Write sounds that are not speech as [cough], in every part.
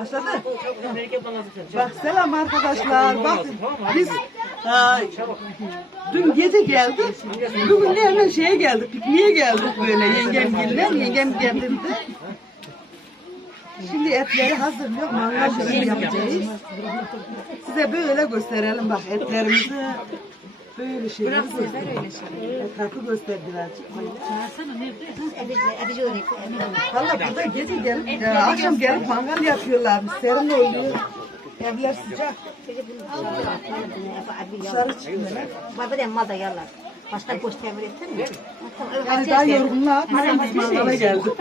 Başladı. Bak selam arkadaşlar. Bak biz ha, dün gece geldik. Bugün de hemen şeye geldik. Pikniğe geldik böyle yengem geldi. Yengem getirdi. Şimdi etleri hazırlıyor. Mangal yapacağız. Size böyle gösterelim bak etlerimizi. Böyle şeyler göster. Etrafı göster birazcık. Valla burada gece gelip, e, akşam gelip mangal yapıyorlar. Serin oluyor. Evler sıcak. Dışarı çıkmıyorlar. Baba da mal da yerler. Başka göstermiyor ettin mi? Yani daha yorgunlar. Biz mangala geldik.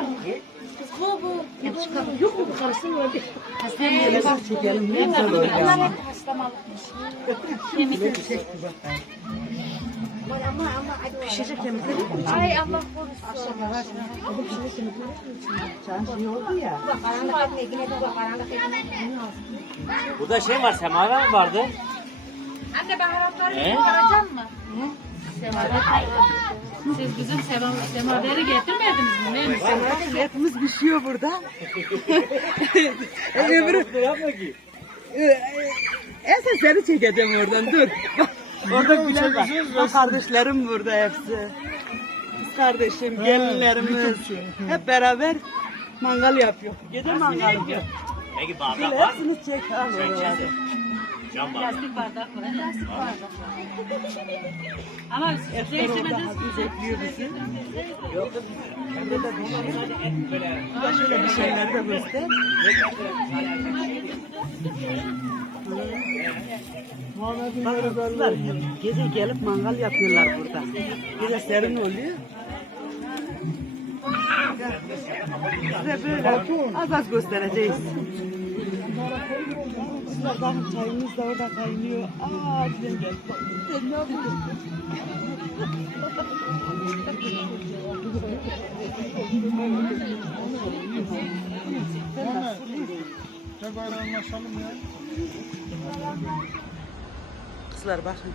Yok mu bu karısını öldü? Yemek çekelim. Ne güzel oluyor. ya. Pişecek temizledik mi? Ay Allah korusun. Can şey oldu ya. karanlık etme yine de bu karanlık etme. Burada şey var, semara mı vardı? Anne baharatları çıkaracak mı? Siz bizim sema, semaverleri getirmediniz mi? Neymiş? Etimiz pişiyor burada. [laughs] Öbürü Yapma ki. Esen seni çekeceğim oradan dur. [laughs] Bak, Orada gülen var. Bak kardeşlerim burada hepsi. Kız kardeşim, gelinlerimiz. Hep beraber mangal yapıyor. Gece mangal yapıyor. Peki var mı? hepsini çek al. Cam bardak. Plastik bardak var. Plastik bardak. Ama değiştirmediniz mi? bekliyor bizi. Bir şey. Bu da şöyle bir şeyler de göster. Kızlar gece gelip mangal yapıyorlar burada. Gece serin oluyor. Size böyle az az göstereceğiz. Bakın çayımız da orada kaynıyor. Aa güzel gel. Sen ne yapıyorsun? Kızlar bakın.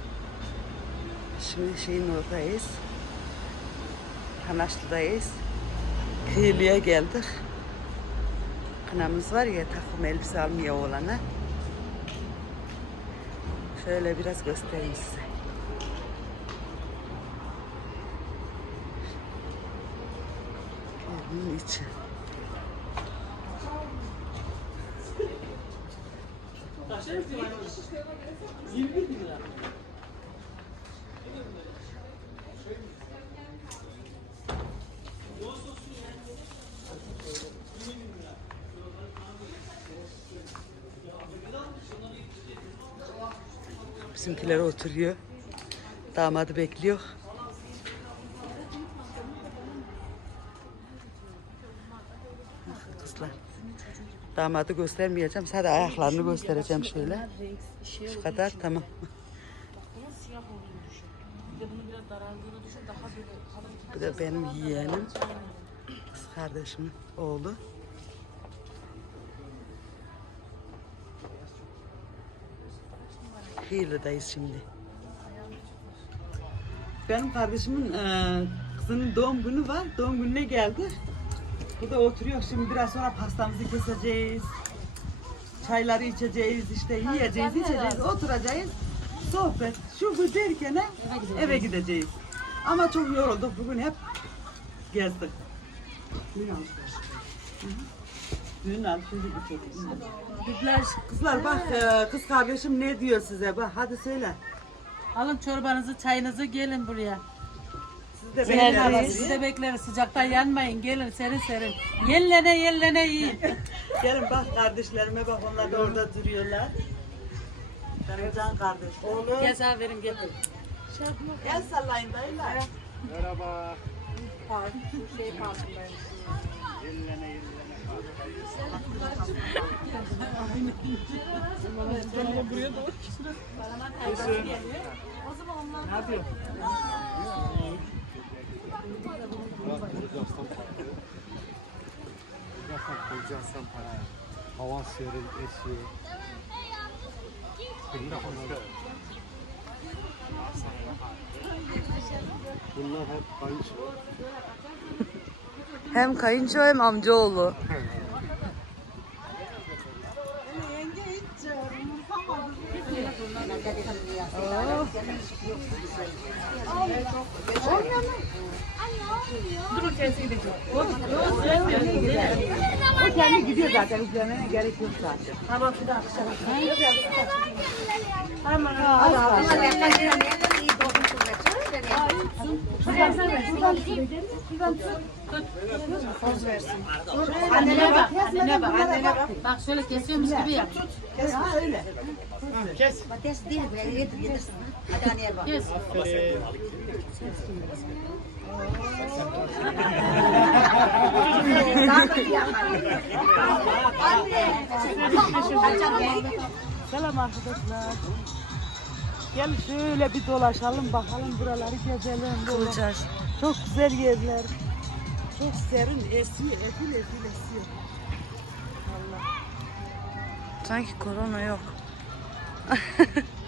Şimdi şeyin oradayız. Kanaşlı'dayız. Kıyılıya geldik. Kınamız var ya takım elbise almaya olana. Şöyle biraz göstereyim size. Kıyılının içi. Bizimkiler oturuyor. Damadı bekliyor. Kızlar. Damadı göstermeyeceğim. Sadece ayaklarını göstereceğim şöyle. Şu kadar tamam. Bu da benim yeğenim. Kız kardeşimin oğlu. Hıyırlı'dayız şimdi. Benim kardeşimin e, kızının doğum günü var. Doğum gününe geldi. Burada oturuyor. Şimdi biraz sonra pastamızı keseceğiz. Çayları içeceğiz, işte yiyeceğiz, içeceğiz, oturacağız. Sohbet, şu bu derken eve gideceğiz. Ama çok yorulduk. Bugün hep gezdik. Hı hı. Düğün alışverişi çok. Kızlar, kızlar bak e, kız kardeşim ne diyor size? Bak hadi söyle. Alın çorbanızı, çayınızı gelin buraya. Siz de bekleriz. sizi de bekleriz. Sıcaktan yanmayın. Gelin serin serin. Yellene yellene yiyin. [laughs] Gelin bak kardeşlerime bak onlar da orada duruyorlar. Benim can kardeş. Oğlum. Gel aferin gel. El sallayın dayılar. Merhaba. Serin esiyor. Bunlar hep kayınço. Hem kayınço hem amcaoğlu. O kendi gidiyor zaten. Üzerine gerek yok zaten. Tamam şu da akşam. Az var. Annene bak, annene bak, annene bak. Bak. Şöyle kesiyormuş gibi yap. Kes. Öyle. Patates değil böyle yedir yedirsin. Hadi anneye bak. Kes. Selam arkadaşlar. Gel şöyle bir dolaşalım bakalım buraları gezelim. Böyle. Çok güzel yerler. Çok serin esiyor, efil efil esiyor. Sanki korona yok. [laughs]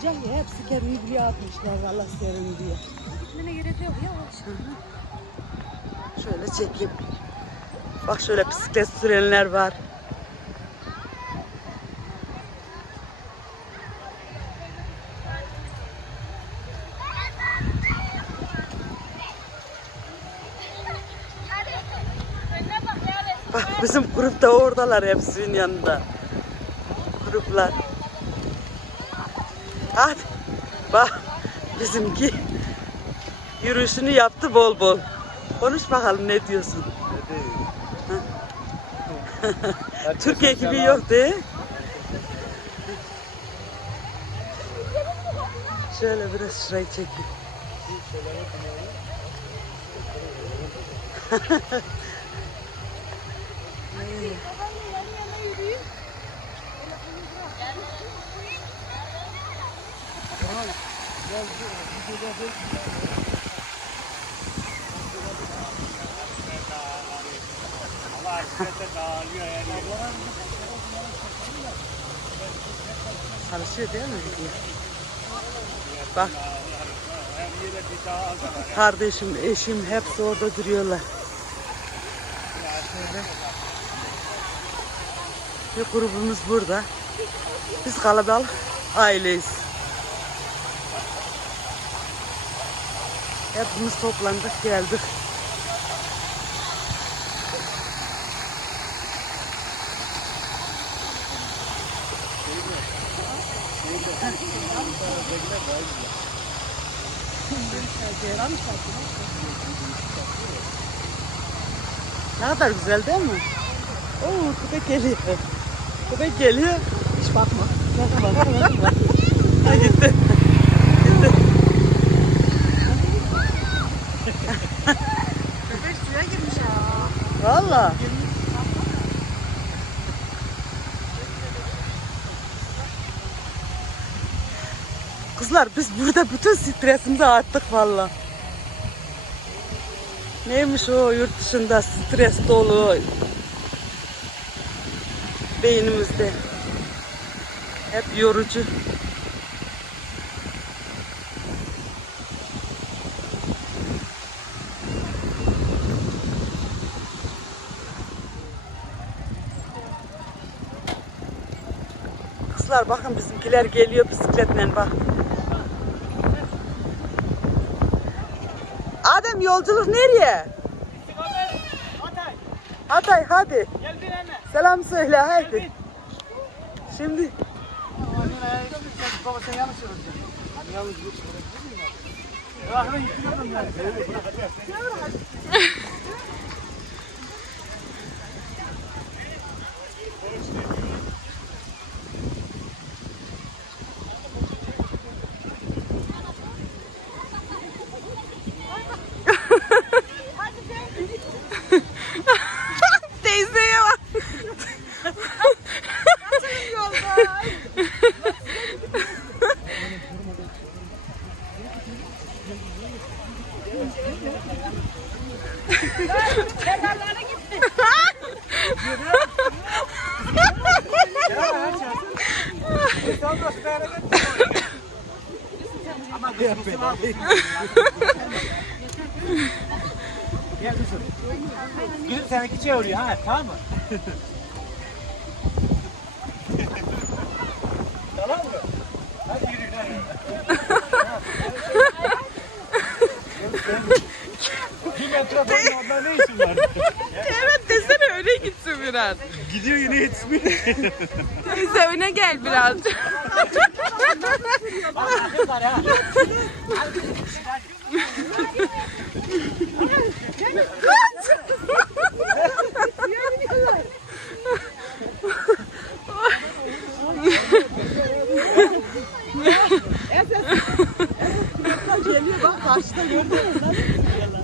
Sıcak ya hepsi kendini buraya atmışlar valla serin diye. Şöyle çekeyim. Bak şöyle bisiklet sürenler var. Bak bizim grupta oradalar hepsinin yanında. Gruplar. Hadi. Bak bizimki yürüyüşünü yaptı bol bol. Konuş bakalım ne diyorsun? Türk ekibi yok değil. Şöyle biraz şurayı çekeyim. [laughs] Çalışıyor değil mi? Bak. Kardeşim, eşim hepsi orada duruyorlar. Şöyle. Bir grubumuz burada. Biz kalabalık aileyiz. Hepimiz toplandık geldik. Ne kadar güzel değil mi? Oo köpek geliyor. Köpek geliyor. Hiç bakma. Bakma bakma. Ha. köpek suya girmiş ya. Valla. Kızlar biz burada bütün stresimizi attık valla. Neymiş o yurt dışında stres dolu beynimizde. Hep yorucu. Kızlar bakın bizimkiler geliyor bisikletle bak. Adem yolculuk nereye? Hatay hadi. Selam söyle hadi. Şimdi [laughs] Baba sen yanlış yapacaksın. Hani yalnız bu. Ya hemen yıkıyorum yani. teyzeye bak. Ama kız Müslüman. Gel kızım. Gülüm seninki şey oluyor ha tamam mı? tamam mı? Hadi yürü hadi. Kim etrafa ondan ne işin var? Evet desene öne gitsin biraz. Gidiyor yine yetişmiyor. Teyze öne gel biraz. Kızlar ha. Geliyor bak karşıda gördün mü? Nasıl gidiyorlar?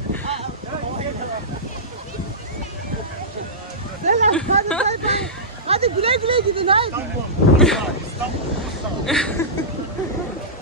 Selam hadi bay bay. Hadi güle güle gidin haydi. [laughs]